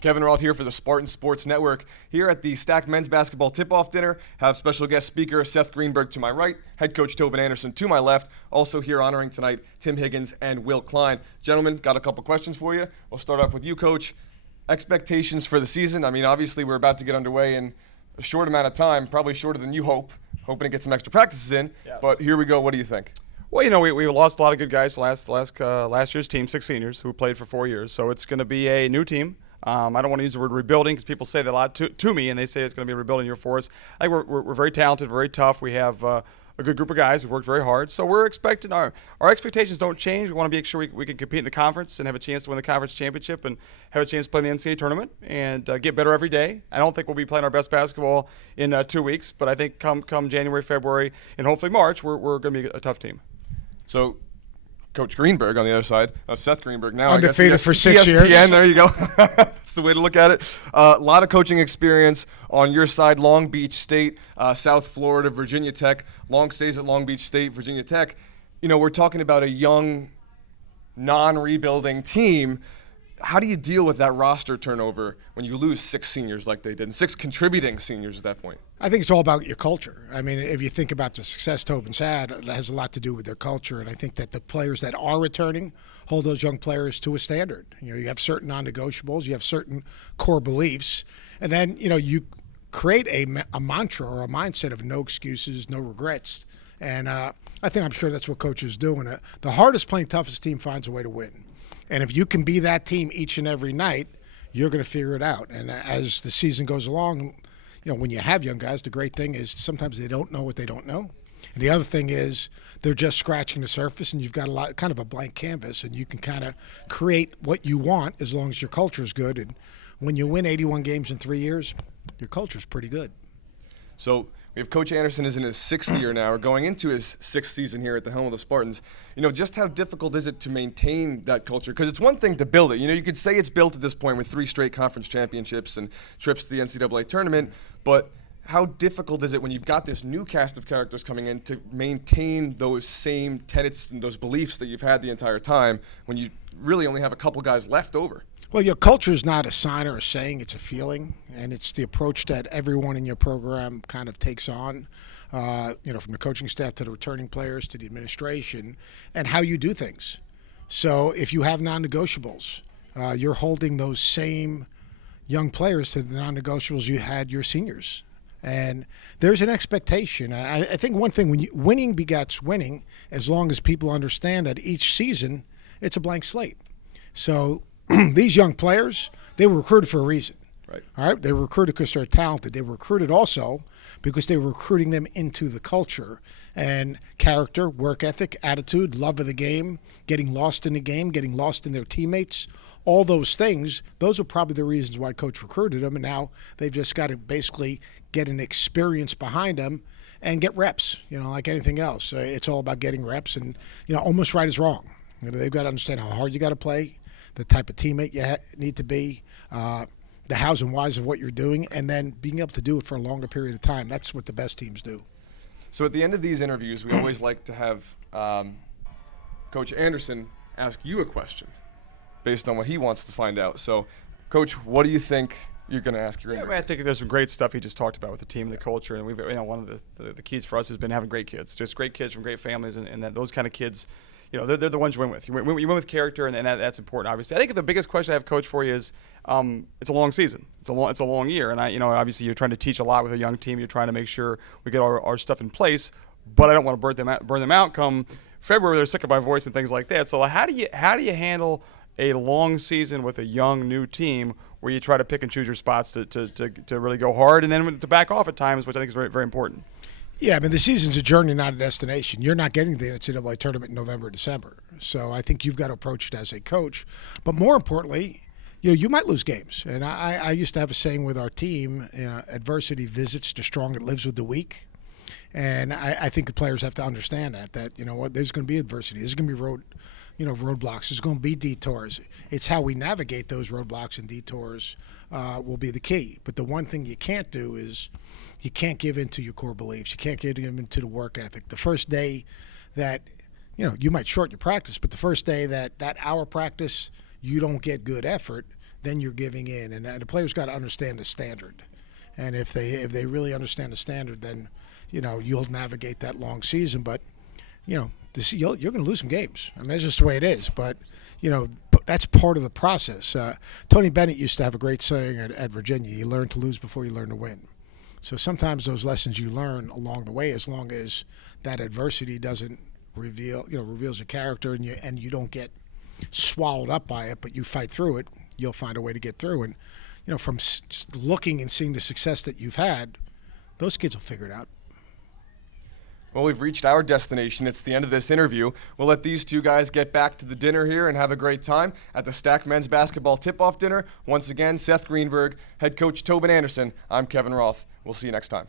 Kevin Roth here for the Spartan Sports Network. Here at the Stack Men's Basketball Tip-Off Dinner, have special guest speaker Seth Greenberg to my right, head coach Tobin Anderson to my left. Also here honoring tonight Tim Higgins and Will Klein. Gentlemen, got a couple questions for you. We'll start off with you, Coach. Expectations for the season. I mean, obviously we're about to get underway in a short amount of time, probably shorter than you hope, hoping to get some extra practices in. Yes. But here we go. What do you think? Well, you know, we lost a lot of good guys last year's team, 6 seniors who played for 4 years. So it's going to be a new team. I don't want to use the word rebuilding because people say that a lot to me, and they say it's going to be a rebuilding year for us. I think we're very talented, very tough. We have a good group of guys who've worked very hard. So we're expecting our expectations don't change. We want to make sure we can compete in the conference and have a chance to win the conference championship and have a chance to play in the NCAA tournament and get better every day. I don't think we'll be playing our best basketball in 2 weeks, but I think come January, February, and hopefully March, we're going to be a tough team. So Coach Greenberg on the other side, Seth Greenberg now. Undefeated for 6 ESPN, years. There you go. That's the way to look at it. A lot of coaching experience on your side, Long Beach State, South Florida, Virginia Tech, long stays at Long Beach State, Virginia Tech. You know, we're talking about a young, non-rebuilding team. How do you deal with that roster turnover when you lose 6 seniors like they did, and 6 contributing seniors at that point? I think it's all about your culture. I mean, if you think about the success Tobin's had, it has a lot to do with their culture. And I think that the players that are returning hold those young players to a standard. You know, you have certain non-negotiables, you have certain core beliefs, and then, you know, you create a mantra or a mindset of no excuses, no regrets. And I'm sure that's what coaches do. And the hardest playing, toughest team finds a way to win. And if you can be that team each and every night, you're going to figure it out. And as the season goes along, you know, when you have young guys, the great thing is sometimes they don't know what they don't know. And the other thing is they're just scratching the surface, and you've got kind of a blank canvas, and you can kind of create what you want as long as your culture is good. And when you win 81 games in 3 years, your culture is pretty good. So we have Coach Anderson is in his 6th year now, or going into his 6th season here at the helm of the Spartans. You know, just how difficult is it to maintain that culture? Because it's one thing to build it. You know, you could say it's built at this point with 3 straight conference championships and trips to the NCAA tournament, but how difficult is it when you've got this new cast of characters coming in to maintain those same tenets and those beliefs that you've had the entire time when you really only have a couple guys left over? Well, your culture is not a sign or a saying, it's a feeling, and it's the approach that everyone in your program kind of takes on, you know, from the coaching staff to the returning players to the administration, and how you do things. So if you have non-negotiables, you're holding those same young players to the non-negotiables you had your seniors. And there's an expectation. I think one thing, winning begets winning, as long as people understand that each season it's a blank slate. So these young players, they were recruited for a reason. Right. All right. They were recruited because they're talented. They were recruited also because they were recruiting them into the culture and character, work ethic, attitude, love of the game, getting lost in the game, getting lost in their teammates. All those things, those are probably the reasons why Coach recruited them. And now they've just got to basically get an experience behind them and get reps, you know, like anything else. It's all about getting reps, and, you know, almost right is wrong. You know, they've got to understand how hard you got to play, the type of teammate you need to be, the hows and whys of what you're doing, and then being able to do it for a longer period of time. That's what the best teams do. So at the end of these interviews, we always like to have Coach Anderson ask you a question based on what he wants to find out. So, Coach, what do you think you're going to ask your interview? I think there's some great stuff he just talked about with the team and the culture, and we've, you know, one of the keys for us has been having great kids, just great kids from great families, and that those kind of kids, you know, they're the ones you win with. You win with character, and that's important, obviously. I think the biggest question I have, Coach, for you is it's a long season. It's a long year, and you know, obviously you're trying to teach a lot with a young team. You're trying to make sure we get our stuff in place, but I don't want to burn them out come February. They're sick of my voice and things like that. So how do you handle a long season with a young new team where you try to pick and choose your spots to really go hard and then to back off at times, which I think is very, very important? Yeah, I mean, the season's a journey, not a destination. You're not getting the NCAA tournament in November, December. So I think you've got to approach it as a coach. But more importantly, you know, you might lose games. And I used to have a saying with our team, you know, adversity visits the strong, it lives with the weak. And I think the players have to understand that, you know what, there's going to be adversity. There's going to be roadblocks. There's going to be detours. It's how we navigate those roadblocks and detours will be the key. But the one thing you can't do is you can't give in to your core beliefs. You can't give in to the work ethic. The first day that, you know, you might short your practice, but the first day that hour practice, you don't get good effort, then you're giving in, and the players got to understand the standard. And if they really understand the standard, then you'll navigate that long season. But you're going to lose some games. I mean, that's just the way it is. But that's part of the process. Tony Bennett used to have a great saying at Virginia: "You learn to lose before you learn to win." So sometimes those lessons you learn along the way, as long as that adversity doesn't reveals your character, and you don't get swallowed up by it, but you fight through it, you'll find a way to get through. And from just looking and seeing the success that you've had, those kids will figure it out. Well, we've reached our destination. It's the end of this interview. We'll let these two guys get back to the dinner here and have a great time at the Stack Men's Basketball Tip-Off Dinner. Once again, Seth Greenberg, head coach Tobin Anderson. I'm Kevin Roth. We'll see you next time.